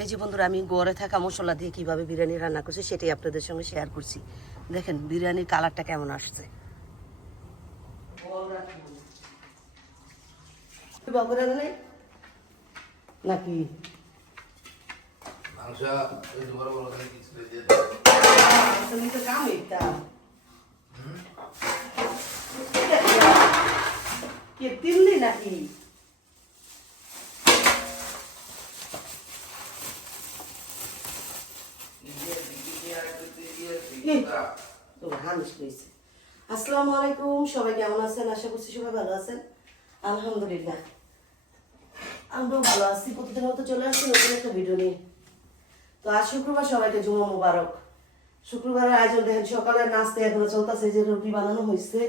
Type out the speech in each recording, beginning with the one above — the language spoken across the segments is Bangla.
এই যে বন্ধুরা আমি গড়ে থাকা মশলা দিয়ে কিভাবে বিরিয়ানি রান্না করছি সেটাই আপনাদের সঙ্গে শেয়ার করছি। দেখেন বিরিয়ানির কালারটা কেমন আসছে। নাকি তিনলি নাকি আসসালামু আলাইকুম, সবাই কেমন আছেন? আশা করছি সবাই ভালো আছেন। আলহামদুলিল্লাহ আমরাও ভালো আছি। প্রতিদিন মতো চলে আসছি নতুন একটা ভিডিও নিয়ে। তো আজ শুক্রবার, সবাইকে জুমা মুবারক। শুক্রবারের আয়োজন দেখেন, সকালের নাস্তা এখনো চলতেছে, যে রুটি বানানো হয়েছে,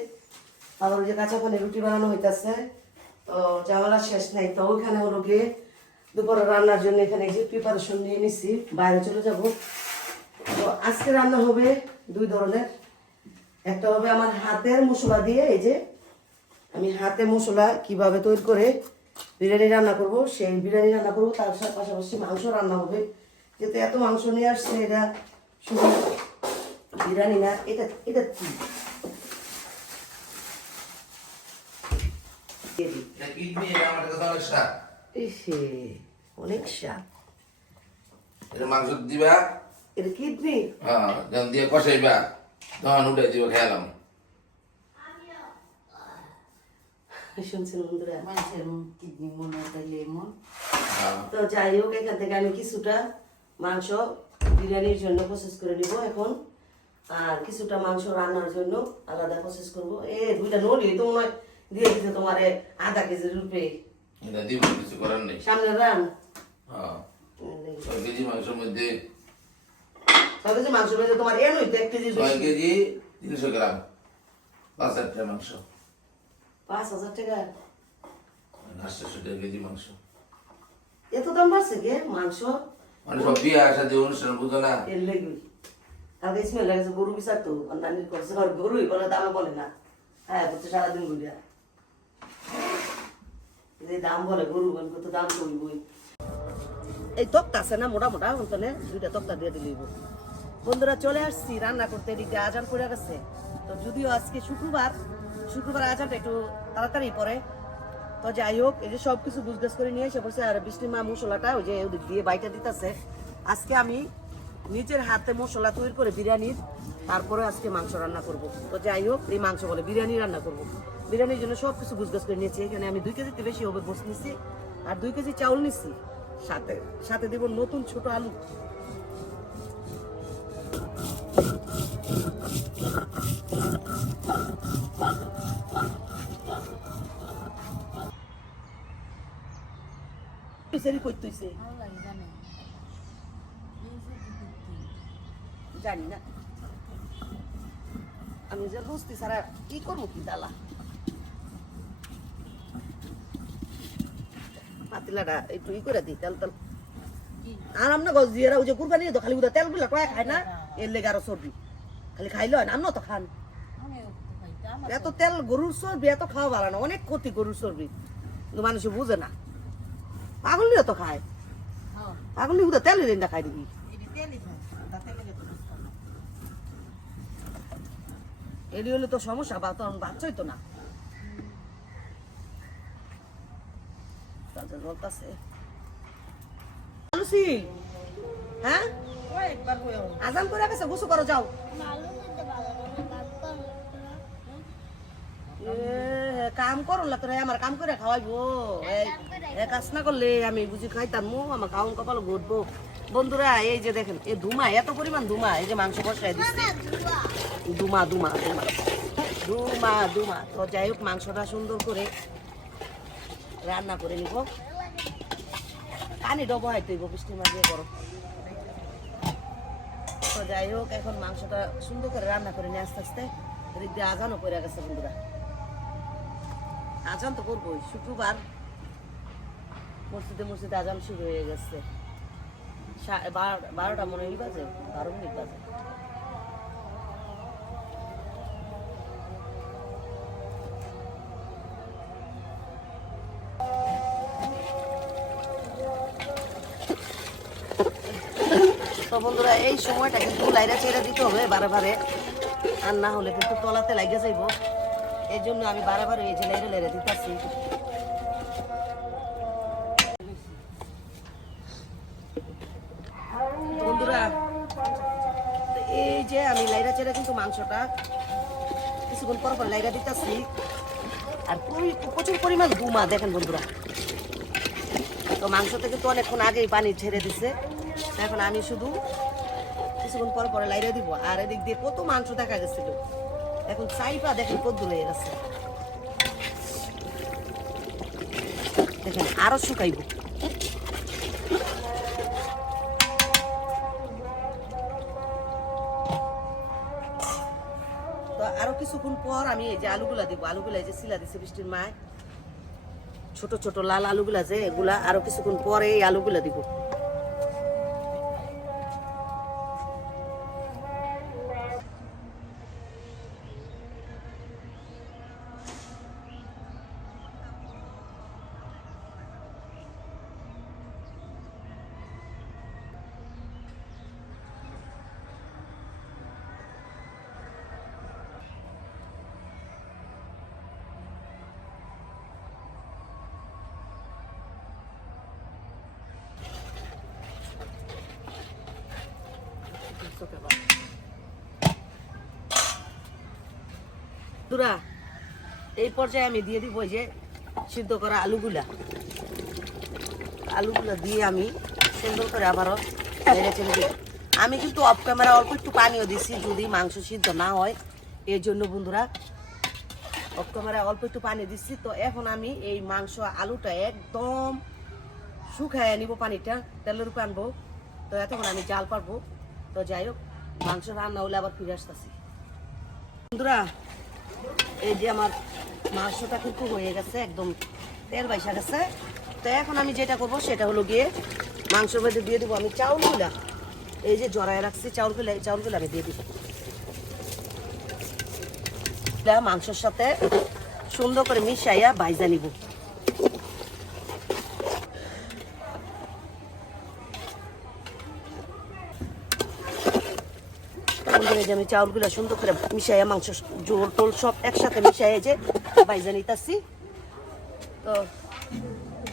আবার ওই যে কাঁচা পানি রুটি বানানো হইতেছে। তো জামালা শেষ নাই। তো ওইখানে হলো গিয়ে দুপুরে রান্নার জন্য এখানে যে প্রিপারেশন নিয়ে নিছি, বাইরে চলে যাব। তো আজকে রান্না হবে দুই ধরনের। একটা হবে আমার হাতের মশলা দিয়ে, এই যে আমি হাতে মশলা কিভাবে তৈরি করে বিরিয়ানি রান্না করব, সেই বিরিয়ানি রান্না করবো। তার পাশাপাশি মাংস রান্না হবে। যেহেতু এত মাংস নিয়ে আসছে, এটা শুধু বিরিয়ানি না, এটা এটা কি অনেক স্বাদ। মাংস দিবা, এটা কিডনি যখন দিয়ে কষাইবা তখন উঠে দিবা, খেয়ালাম। শুনছেন বন্ধুরা, মানুষের কিডনি মনে হয় এমন। তো যাই হোক, এখান থেকে আমি কিছুটা মাংস বিরিয়ানির জন্য প্রসেস করে নিব এখন, আর কিছুটা মাংস রান্নার জন্য আলাদা প্রসেস করবো। দুইটা নড়ি তো মনে হয় দিয়ে দিতে তোমার আধা কেজির রূপে। এটা দিব, কিছু করার নেই। সামনে রান কেজি মাংসের মধ্যে 6 কেজি মাংস রয়েছে তোমার, নই তো 1 কেজি 6 কেজি 300 গ্রাম, 5,000 টাকা মাংস, 5,000 টাকা। 800 টাকা কেজি মাংস। এত দাম বাড়ছে কে মাংস? মানে সব বিয়ে আসা যে অনুষ্ঠান বুঝো না, এর লেগুই কালকে স্মেল লাগেছে, গরু বিচার তো নানির করছে, গরুই বলে, দামে বলে না। হ্যাঁ করছে সারাদিন ঘুরিয়া, যে দাম বলে গরু কত দাম করবই। এই তক্তা আছে না মোটা মোটা, ওখানে 2টা তক্তা দিয়ে দিলেই। বন্ধুরা চলে আসছি রান্না করতে, এদিকে আজান পড়ে গেছে। তো যদিও আজকে শুক্রবার আজানটা একটু তাড়াতাড়ি পড়ে। তো যাই হোক, এই যে সবকিছু গুছগাছ করে নিয়ে এসে বসে, আর বৃষ্টির মা মশলাটা ওই যে ওদিক দিয়ে বাইটা দিতেছে। আজকে আমি নিজের হাতে মশলা তৈরি করে বিরিয়ানির, তারপরে আজকে মাংস রান্না করব। তো যাই হোক, এই মাংস বলে বিরিয়ানি রান্না করব। বিরিয়ানির জন্য সবকিছু গুছগাছ করে নিয়েছি। এখানে আমি 2 কেজিতে বেশি হবে গোস নিচ্ছি, আর 2 কেজি চাউল নিচ্ছি, সাথে সাথে দিব নতুন ছোট আলু। জানি না আমি যে রুস্তি ছাড়া কি করবো, কি দালা পাতিলাটা একটু করে দিই, তেল তেল আরাম না গজ দিয়ে ওই যে কুরবানি তো খালি তেল গুলা কয়ে খায় না, এর লেগে আরো চর্বি খালি খাইলো হয় না। আমরাও তো খান এত তেল, গরুর চর্বি এত খাওয়া ভালো না, অনেক ক্ষতি গরুর চর্বি, কিন্তু মানুষ বুঝে না। পাগল নিয়ে তো খায়, পাগল নিয়ে তেল না খাই দিবি। এলি হলে তো সমস্যা, বা তখন বাচ্চাই তো না। হ্যাঁ আজান করে গেছে, গোসল করো যাও। কাম করো না তোরা, আমার কাম করে খাওয়াইবো। কাজ না করলে আমি বুঝি খাইতাম, আমার কাউন কপাল ঘটবো। বন্ধুরা এই যে দেখেন, এই ধুমা, এত পরিমাণ ধুমা, এই যে মাংস বসাই দিচ্ছে, ধুমা ধুমা ধুমা ধুমা ধুমা। তো যাই হোক, মাংসটা সুন্দর করে রান্না করে নিব। পানি ডবো হয়তো বৃষ্টির মাঝে করো। তো যাই হোক, এখন মাংসটা সুন্দর করে রান্না করে নিয়ে আস্তে আস্তে। এদিক দিয়ে আজানও করে গেছে বন্ধুরা, আজান তো করবোই। শুক্রবার মসজিদে আজান শুরু হয়ে গেছে। 12টা মনে হয় বাজে, 12 মিনিট বাজে। তো বন্ধুরা এই সময়টা কিন্তু লাইরা চেরা দিতে হবে বারে বারে, আর না হলে কিন্তু তলাতে লাগে যাইব। এই জন্য আমি বারে বারে এই যে লাইরা দিতেছি। বন্ধুরা এই যে আমি লাইরা চেরা কিন্তু মাংসটা কিছুক্ষণ পর পর লাইরা দিতেছি, আর প্রচুর পরিমাণ দুমা দেখেন বন্ধুরা। তো মাংস থেকে তো অনেকক্ষণ আগেই পানি ছেড়ে দিছে, এখন আমি শুধু কিছুক্ষণ পর পরে লাইরা দিব। আর এদিক দিয়ে কত মাংস দেখা গেছিল, এখন চাইপা দেখেন কত দূর হয়ে গেছে, দেখেন আরো শুকাইব। তো আরো কিছুক্ষণ পর আমি এই যে আলুগুলা দিব, আলুগুলা এই যে সিলা দিছে বৃষ্টির মায়, ছোট ছোট লাল আলুগুলা যে এগুলা আরো কিছুক্ষণ পরে এই আলুগুলা দিব। বন্ধুরা এই পর্যায়ে আমি দিয়ে দিব যে সিদ্ধ করা আলুগুলা দিয়ে আমি সুন্দর করে আবারও নেড়ে চেড়ে দিব। আমি কিন্তু অফ ক্যামেরা অল্প একটু পানিও দিছি যদি মাংস সিদ্ধ না হয়, এর জন্য বন্ধুরা অফ ক্যামেরা অল্প একটু পানি দিচ্ছি। তো এখন আমি এই মাংস আলুটা একদম শুকায় নিব, পানিটা তেলের উপর আনবো। তো এতক্ষণ আমি জাল পারবো। তো যাই হোক, মাংস রান্না হলে আবার ফিরে আসতেছি। বন্ধুরা এই যে আমার মাংসটা কিন্তু হয়ে গেছে, একদম তেল বাইসা গেছে। তো এখন আমি যেটা করব সেটা হলো গিয়ে মাংসের মধ্যে দিয়ে দেবো আমি চাউলগুলা, এই যে জড়ায় রাখছি চাউলগুলো, এই চাউলগুলো আমি দিয়ে দিব মাংসের সাথে সুন্দর করে মিশাইয়া ভাইজা নিব। আমি চাউলগুলো সুন্দর করে মিশাইয়া মাংস জোল টোল সব একসাথে মিশাইয়া যে ভাইজা নিতেছি। তো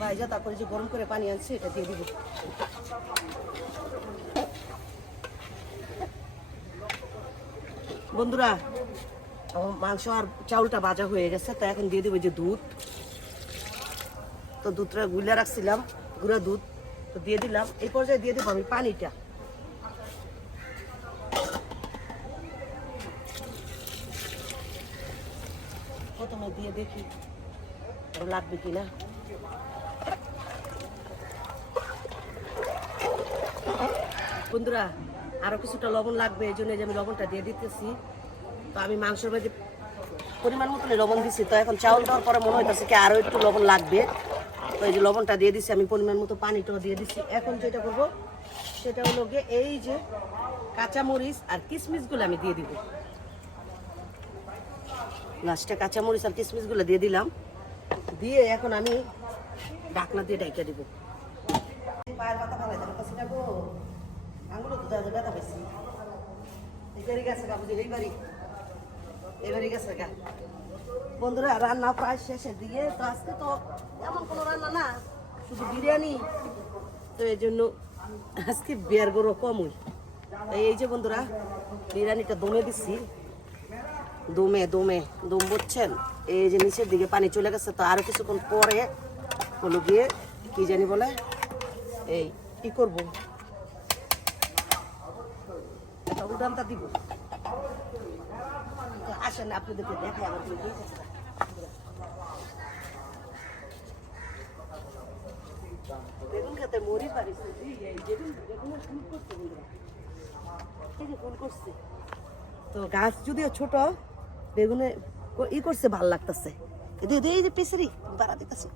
ভাইজা তারপরে যে গরম করে পানি আনছি এটা দিয়ে দিব। বন্ধুরা মাংস আর চাউলটা ভাজা হয়ে গেছে, তো এখন দিয়ে দিব যে দুধ। তো দুধটা গুলা রাখছিলাম, গুঁড়া দুধ, তো দিয়ে দিলাম। এই পর্যায়ে দিয়ে দেবো আমি পানিটা। প্রথমে দিয়ে দেখি লাগবে কিনা। বন্ধুরা আরো কিছুটা লবণ লাগবে, এই জন্য আমি লবণটা দিয়ে দিতেছি। তো আমি মাংসের মধ্যে পরিমাণ মতো লবণ দিছি। তো এখন চাউল দেওয়ার পরে মনে হইতেছে কি আরো একটু লবণ লাগবে। তো এই যে লবণটা দিয়ে দিছি, আমি পরিমাণ মতো পানিটাও দিয়ে দিছি। এখন যেটা করবো সেটা হলো গিয়ে এই যে কাঁচামরিচ আর কিশমিশগুলো আমি দিয়ে দিব। লাস্টে কাঁচামরিচ আর কিশমিশগুলো দিয়ে দিলাম, দিয়ে এখন আমি ঢাকনা দিয়ে ঢাকা দিব। পায়ের পাতা ফালাই দেবো কাছে যাবো, আঙুলো তো ব্যথা পাইছি। এইবারই গেছে গা, বুঝি এইবারই গেছে গা। বন্ধুরা রান্না প্রায় শেষের দিকে। তো আজকে তো এমন কোনো রান্না না, শুধু বিরিয়ানি। তো এই জন্য আজকে বিয়ার গরু কমই। এই যে বন্ধুরা বিরিয়ানিটা দমে দিচ্ছি, দম বুঝছেন। এই যে নিচের দিকে পানি চলে গেছে। তো আরো কিছুক্ষণ পরে হলো গিয়ে কি জানি বলে এই কি করবো, উদানটা দিব। আসেন আপনাদেরকে দেখাই আমার বেগুন খেতে মরি পারিছে, বেগুনের ফুল করছে ফুল করছে। তো গাছ যদিও ছোট, বেগুনে করছে ভাল লাগতেছে। এই যে পিছরি বাড়া দিতেছে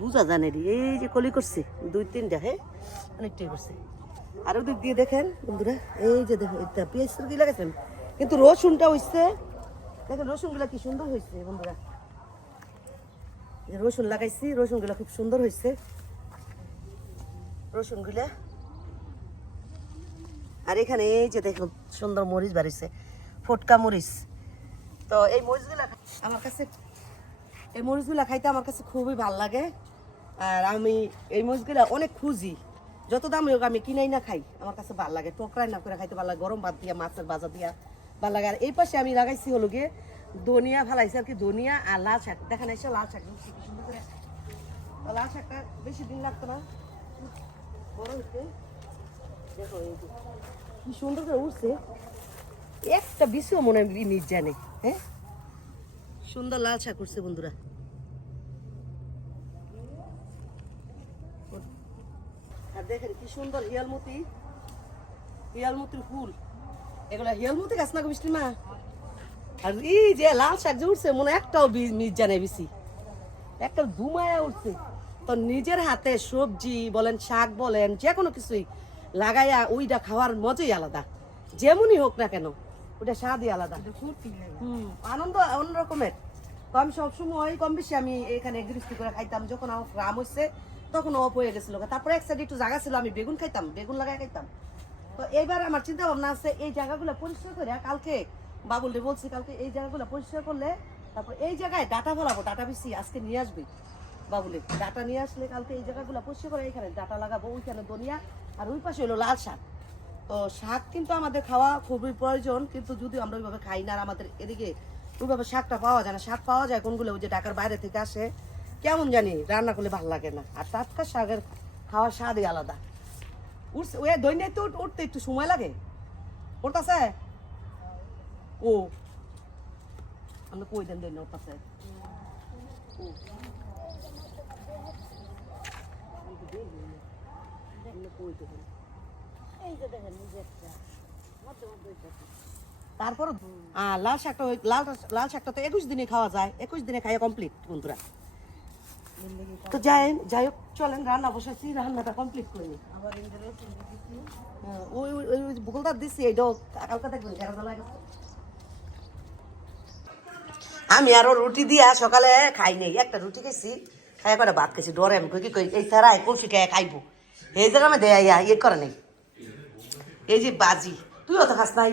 বুঝা জানে রে, এই যে কলি করছে 2-3টা, হ্যাঁ অনেকটাই করছে। আরো দিক দিয়ে দেখেন বন্ধুরা, এই যে দেখেন এটা পেঁয়াজ কি লাগাইছেন, কিন্তু রসুনটা হইছে দেখেন, রসুনগুলা কি সুন্দর হয়েছে বন্ধুরা। রসুন লাগাইছি, রসুনগুলা খুব সুন্দর হয়েছে। রসুনগুলা আর এখানে এই যে দেখো সুন্দর মরিচ বাড়িছে, ফটকা মরিচ। তো এই মরিচগুলা আমার কাছে, এই মরিচগুলা খাইতে আমার কাছে খুবই ভালো লাগে। আর আমি এই মরিচগুলা অনেক খুঁজি, যত দাম হোক আমি কিনাই না খাই, আমার কাছে ভালো লাগে। টোকরাই না করে খাইতে ভালো লাগে, গরম ভাত দিয়া, মাছের ভাজা দিয়া ভালো লাগে। আর এই পাশে আমি লাগাইছি হলো গিয়ে ধনিয়া, ফালাইছি আর কি, ধনিয়া আর লাল শাক। দেখেন এসে লাল শাক কি সুন্দর করে, লাল শাকটা বেশি দিন লাগতো না, বড় হচ্ছে। দেখো এই যে কি সুন্দর করে উঠছে, একটা বিষয় মনে হয় নিজ জানে। হ্যাঁ, সুন্দর লাল শাক উঠছে বন্ধুরা। আর দেখেন কি সুন্দর হিয়ালমতির ফুল, এগুলা হিয়ালমতি গাছ না গো মিষ্টি মা। আর এই যে লাল শাক যে উঠছে মনে একটাও নিজ জানে বেশি, একটা ধুমায়া উঠছে। তো নিজের হাতে সবজি বলেন, শাক বলেন, যে কোনো কিছুই লাগাইয়া ওইটা খাওয়ার মজাই আলাদা, যেমনই হোক না কেন, ওটা স্বাদই আলাদা। আনন্দ অন্যরকমের। তো আমি সবসময় কম বেশি আমি এখানে গৃহস্থী করে খাইতাম। যখন আমার গ্রাম হচ্ছে তখন অফ হয়ে গেছিল, তারপরে এক সাইডে একটু জায়গা ছিল, আমি বেগুন খাইতাম, বেগুন লাগাই খাইতাম। তো এইবার আমার চিন্তা ভাবনা আছে এই জায়গাগুলো পরিষ্কার করে, কালকে বাবুলরে বলছি কালকে এই জায়গাগুলো পরিষ্কার করলে তারপর এই জায়গায় ডাটা ফলাবো, ডাটা বেশি আজকে নিয়ে আসবে বাবুলে, ডাটা নিয়ে আসলে কালকে এই জায়গাগুলো পরিষ্কার করে এখানে ডাটা লাগাবো, ওইখানে ধনিয়া, আর ওই পাশে হলো লাল শাক। তো শাক কিন্তু আমাদের খাওয়া খুবই প্রয়োজন, কিন্তু যদি আমরা ওইভাবে খাই না, আর আমাদের এদিকে ওইভাবে শাকটা পাওয়া যায় না। শাক পাওয়া যায় কোনগুলো, ওই যে ঢাকার বাইরে থেকে আসে, কেমন জানি রান্না করলে ভালো লাগে না। আর টাটকা শাকের খাওয়ার স্বাদই আলাদা। উঠছে ওই দৈন্যায় তো উঠতে একটু সময় লাগে, উঠতেছে ও আমরা কই দেন দৈন্য উঠতেছে ও তারপর লাল শাকটা, লাল শাকটা তো 21 দিনে খাওয়া যায়, 21 দিনে খাইয়া কমপ্লিট বন্ধুরা। তো যাই হোক চলেন, রান্না বসাচ্ছি, রান্নাটা কমপ্লিট করে নি। ওই ভূগোলদার দিচ্ছি, এইটাও কালকে দেখবেন কেরাদা লাগে। আমি আরো রুটি দিয়া সকালে খাই নেই, একটা রুটি খাইছি, খাইয়া করে ভাত খাইছি। ডরে আমি কি কই এই সারা কলসি খাইয়া খাইবো, এই জায়গা আমি দেয়া ইয়ে করে নেই। এই যে বাজি, তুইও তো খাস নাই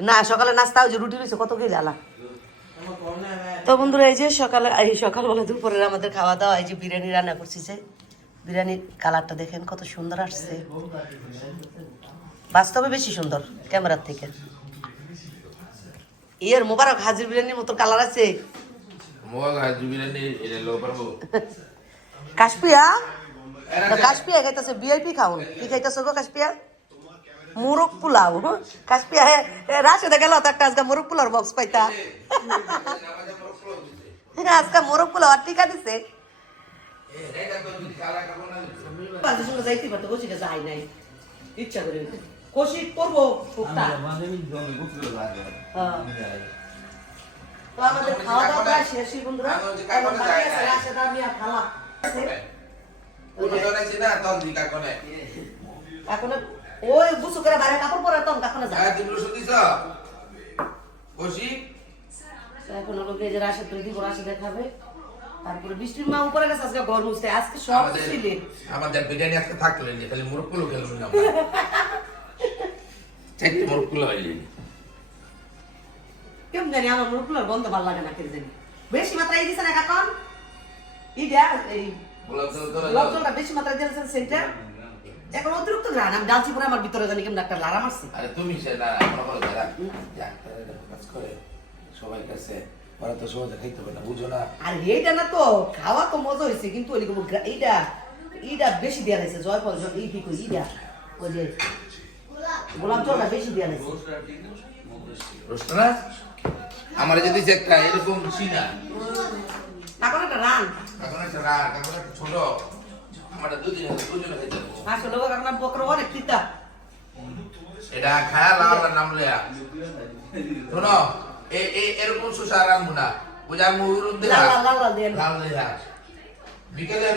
না, সকালে নাস্তা ওই যে রুটি রয়েছে কত গেলে আলা। তো বন্ধুরা এই যে সকালে, এই সকালবেলা দুপুরের আমাদের খাওয়া দাওয়া, এই যে বিরিয়ানি রান্না করছি, যে বিরিয়ানির কালারটা দেখেন কত সুন্দর আসছে, বাস্তবে বেশি সুন্দর ক্যামেরার থেকে। এর মোবারক হাজির বিরিয়ানির মতো কালার আছে। কাশপিয়া, কাশপিয়া খাইতেছে, ভিআইপি খাওন। কি খাইতেছ গো কাশপিয়া? মোরগ পোলাও। কাশপিয়া রাশেদে গেল তো একটা আজকে মোরগ পোলাওর বক্স পাইতা, আজকে মোরগ পোলাও আর টিকা দিছে। যাইতে পারতো, কষিটা যাই নাই, ইচ্ছা করে কষি করবো। তো আমাদের খাওয়া দাওয়া প্রায় শেষই বন্ধুরা, রাশেদ আমি আর খালা এখন ওই বুসু করে বাইরে কাপড় পরে তো কাপড়ে যায়। এখন লোকে যে রাশেদ তৈরি দিব, রাশেদ দেখাবে। তারপরে বৃষ্টির মা উপরে গেছে, আজকে গরম হচ্ছে, আজকে সব ছিলে আমাদের বিরিয়ানি আজকে থাকলো না, খালি মুরগ পোলাও খেলাম না, চাইতে মুরগ পোলাও হইলি কেমন জানি আমার মুরগ পোলাও গন্ধ ভালো লাগে না, কেন জানি বেশি মাত্রায় দিছে না কাকন, ইডা এই গোলাপ জলটা বেশি মাত্রায় দিয়েছেন সেটা, এখন অতিরিক্ত গ্রান। আমি ডালছি পরে আমার ভিতরে জানি কেমন একটা লারা মারছে। আরে তুমি সে না আমার যারা কাজ করে সবাই কাছে ওরা তো সহজে খাইতে পারে না, বুঝো না। আর এইটা না তো খাওয়া তো মজা হয়েছে, কিন্তু এইটা এইটা বেশি দেওয়া হয়েছে, জয়ফল এই কি কই ইডা ওই যে গোলাপ জলটা বেশি দেওয়া হয়েছে। রোস্টনা আমার যদি একটা এরকম চিনা এখন একটা রান, এখন একটা রাগ, এখন একটা ছোট, আমার দুজনে খাইতে হবে। আসলে এখন বকর অনেক তিতা, এটা খায়া লাগার নাম লয়া শোনো, এরকম সুসা রাখবো না, বুঝা মুরুদ লাল লাল লাল দিয়ে লাল বিকেলে